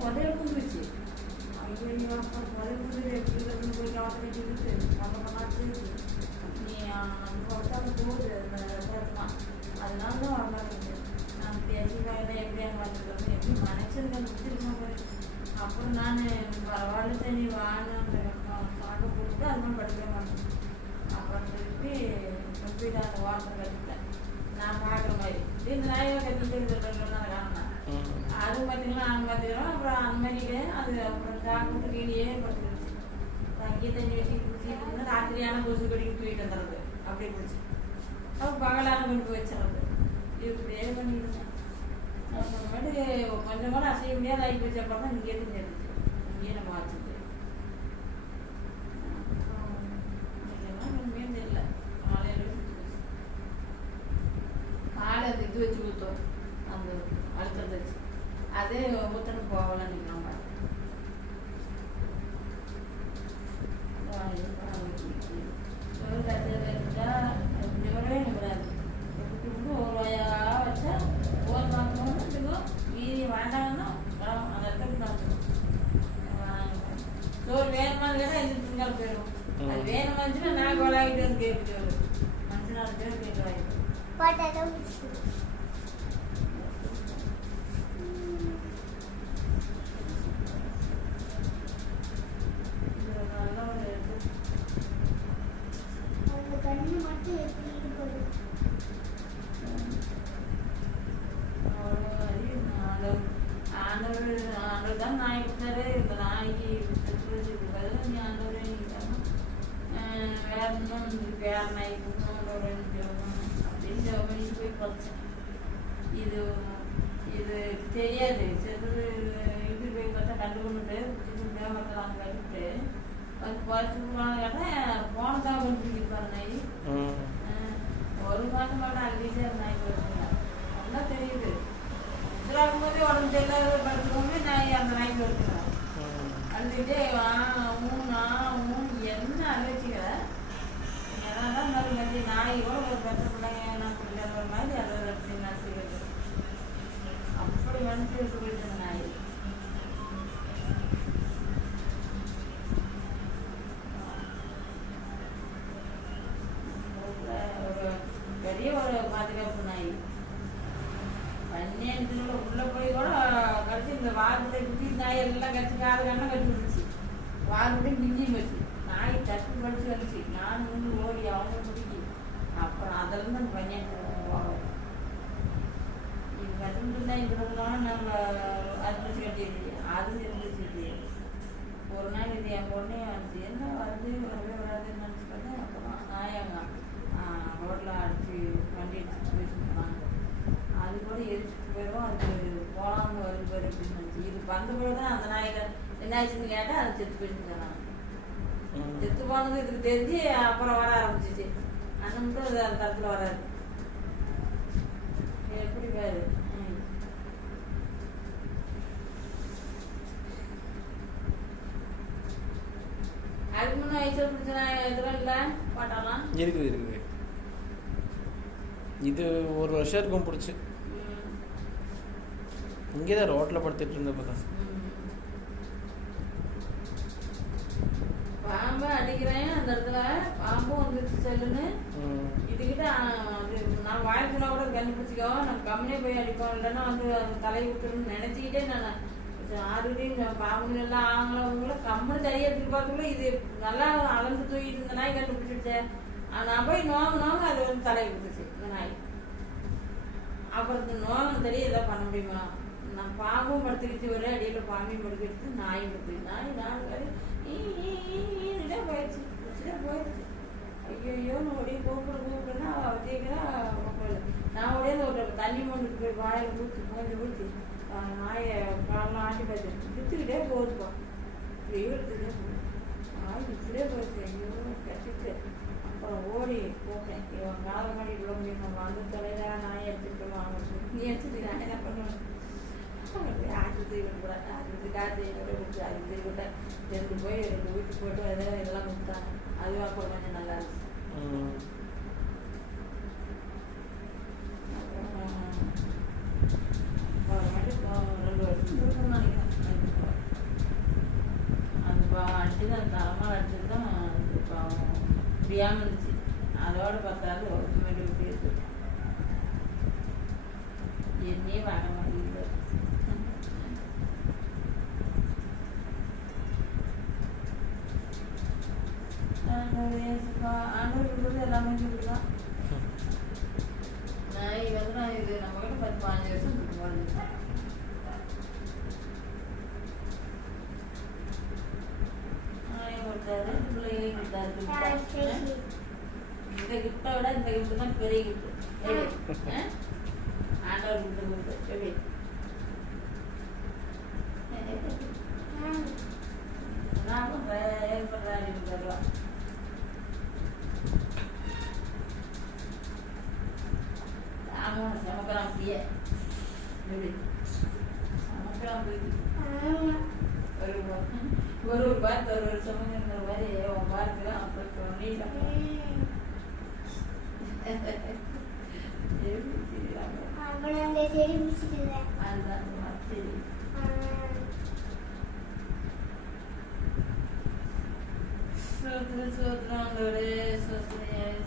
புதையல் புந்துச்சு. ஐயோ அப்புறம் புதையல் புந்து எப்படி இருக்குன்னு போய் காவல் கட்டிக்கிட்டு நம்ம பண்ணாச்சு. நீ அந்த பக்கத்தால் போகுது அந்த ரத்தம், அதனால தான் வரமாட்டேங்குது. நான் பேசிக்காக எப்படி அங்கே வந்துருக்கோம் எப்படி மனசுங்க முடிச்சிருக்கோம் பாரு. அப்புறம் நான் பரவாயில்ல சரி நீ வான்னு அந்த கணக்கை போட்டு அது மாதிரி படிக்க மாட்டேன். அப்புறம் திருப்பி போய் அந்த வாரத்தை கட்டிட்டேன். நான் பார்க்குற மாதிரி இந்த நாயை கட்டிட்டு காரணம் அது பார்த்தீங்கன்னா நாங்கள் பார்த்துக்கிறோம். அப்புறம் அந்த மாதிரி அது அப்புறம் சாப்பிட்டு கீழே படுத்துருச்சு. தங்கி தண்ணி வச்சு குடிச்சிட்டு இருந்தால் ராத்திரியான கொசு கடிக்கு போயிட்டு வந்துடுறது அப்படியே குடிச்சு. அப்புறம் பகலான கொண்டு போய் வச்சிடறது. இப்படியே பண்ணிடுங்க. அப்புறமேட்டு கொஞ்சம் கூட அசைய முடியாது ஆகி போச்சு. அப்புறம் தான் இங்கேயே தெரிஞ்சிருச்சு. இங்கேயே நம்ம வச்சுட்டு ஒன்றுமே தெரியல. காலையில் காலை அந்த இது வச்சு ஊற்றோம் அந்த அழுத்தத்தை வச்சு அதே ஊற்றணும் போகலாம் நிற்கலாம். நிமிடவே நிமிடாது. ஒரு வயா வச்சா ஒரு மாதம் வச்சுக்கோம். மீதி வேண்டாங்கன்னா அந்த இடத்துக்கு நடத்துக்கணும். சோறு வேணுமான்னு கேட்டால் எந்த திங்கால் போயிடும். அது வேணுமா இருந்துச்சுன்னா நான் கொலாகிட்டு வந்து கேட்டுட்டு வரும். மனுஷனாக பேர் கேட்டு வாங்கிட்டு ஆண்டவர் தான் நாய் கொடுத்தாரு. இந்த நாய்க்கு பதில் நீ ஆண்டவரே வேற இன்னும் வேற நாய் கொடுக்கணும் அப்படின்னு போய் படித்தேன். இது இது தெரியாது. செத்து இது போய் பார்த்தா கண்டுபிடிட்டு தேவத்தை நாங்கள் கட்டுட்டு அது பார்த்து கேட்டால் போனதாக கொண்டுருப்பாரு நாய். ஒரு மாதம் மாட்டா அங்கேயே நாய் கொடுத்துருங்க. நல்லா தெரியுது. போதே உடம்பு தெரியாத படுத்துக்கோமே நாய் அந்த நாய்க்கு வருத்துக்கிறேன். அழுதுகிட்டே என்ன அழைச்சிக்கிற ஏன்னா மறுபடி நாயோட ஒரு பத்து பிள்ளைங்க நான் பிள்ளைங்க ஒரு மாதிரி அழுது நான் செய்வது அப்படி வந்து போயிட்டு நாய். ஒரு பெரிய ஒரு பாதுகாப்பு நாய். பன்னெண்டுல உள்ள போய் கூட கடிச்சு இந்த வாரத்தை குத்தி நாய் எல்லாம் கடிச்சு காது கண்ணம் கட்டி விட்டுச்சு. வாரத்தை மிஞ்சியும் வச்சு நாய் தட்டு படிச்சு வந்துச்சு. நான் வந்து ஓடி அவங்க முடிக்கி அப்புறம் அதிலிருந்து அந்த பன்னெண்டு போவோம். இது கட்டுதான் இப்படிலாம் நம்ம அது பிடிச்சி கட்டிடுச்சு. அது இருந்துச்சு. ஒரு நாள் இது என் பொண்ணே வந்துச்சு. என்ன வருது வரவே வராதுன்னு நினச்சி பார்த்தேன். அப்புறம் நாயாங்க ரோட்டில் அடிச்சு வண்டி அடிச்சு போயிட்டு போனாங்க. அது கூட எரிச்சுட்டு போயிடும். அது போகலாம்னு வருது பாரு அப்படின்னு நினச்சி இது வந்தபோது தான் அந்த நாய்கள் என்ன ஆச்சுன்னு கேட்டால் அது செத்து போயிட்டு சொன்னாங்க. செத்து போனது இதுக்கு தெரிஞ்சு அப்புறம் வர ஆரம்பிச்சிச்சு. அந்த மட்டும் அது அந்த தரத்தில் வராது. எப்படி பாரு. அதுக்கு முன்னே வயசில் பிடிச்ச நாய் இதெல்லாம் இல்லை பாட்டாலாம் இருக்குது. இது ஒரு வருஷம் இருக்கும் பிடிச்சி. இங்கே தான் ரோட்டில் படுத்துட்டு இருந்தப்போ தான் பாம்பு அடிக்கிறேன். அந்த இடத்துல பாம்பும் வந்துருச்சு செல்லுன்னு. இதுக்கிட்ட நான் வாழ்க்கைனா கூட கண்டுபிடிச்சிக்கோ நம்ம கம்மியே போய் அடிப்போம். இல்லைன்னா வந்து அந்த தலையை விட்டுருன்னு நினச்சிக்கிட்டே நான் ஆறுடையும் பாம்புங்க எல்லாம் ஆங்களவங்கள கம்முன்னு தலையை எடுத்துட்டு பார்த்துக்குள்ள இது நல்லா அளந்து தூக்கிட்டு இந்த நாய் கண்டுபிடிச்சிருச்சேன். நான் போய் நோங்க அது வந்து தலையை விட்டுச்சு இந்த நாய். அப்புறம் இந்த நோகம் தெரிய எதாவது பண்ண முடியுமா? நான் பாம்பும் படுத்துக்கிச்சு ஒரே அடியில் பாம்பையும் படுத்துக்கிட்டு நாயும் படுத்து நாய் நாலு பேர் போயிடுச்சு. போயிடுச்சு. ஐயோ நான் உடைய கூப்பிடுன்னா அவள் கேட்குறா போகல. நான் உடைய ஒரு தண்ணி மொண்டுட்டு போய் வாயில் ஊற்றி நாயை காலெலாம் ஆட்டி பார்த்து விற்றுக்கிட்டே போகுதுப்பா. இப்படியே எடுத்துக்கிட்டே போகுது. நாய் இப்படியே போயிடுச்சு. ஐயோ கட்டிட்டு அப்புறம் ஓடி போட்டேன். இவன் காலை மாடி விட முடியும். நம்ம வந்து தொலைதான் நாயை எடுத்துட்டு வாங்க. நீ எடுத்துட்டு நான் என்ன பண்ணுவேன்? ஆட்டு கூட அது காற்று கொடுத்து அது கூட ரெண்டு போய் ரெண்டு வீட்டுக்கு போட்டு அதெல்லாம் இதெல்லாம் கொடுத்தாங்க. அதுவும் அப்போ கொஞ்சம் நல்லா இருந்துச்சு. அப்புறம் மட்டும் 2 வருஷம் இருக்குன்னு நினைக்கிறேன். முடியாமல் இருந்துச்சு. அதோட பார்த்தாலும் ஒரு மாதிரி விட்டு இருக்கு. என்னையே வாங்க மாட்டேங்குது. ஆண்டவர் கொடுத்தது எல்லாமே சொல்லிதான். நான் இது நம்ம கிட்ட 10-15 வருஷம் இருக்கு போனது. கொடுத்தாரு, பிள்ளைகளையும் கொடுத்தாரு. இந்த கிஃப்டை விட இந்த கிஃப்ட் தான் பெரிய கிஃப்ட். ஆண்டவர் கொடுத்து எப்படி நான் பண்றேன் தருவா. ஆமாம் சமக்கலாம் அப்படியே எப்படி சமக்கலாம் போய் ஒரு பார்த்து ஒரு வருஷம் மாதிரி பார்த்துக்கலாம். அப்புறம் நீ அதுதான் சரி. சோத்திரம் சோத்திரம் ஒரு சோத்திரம்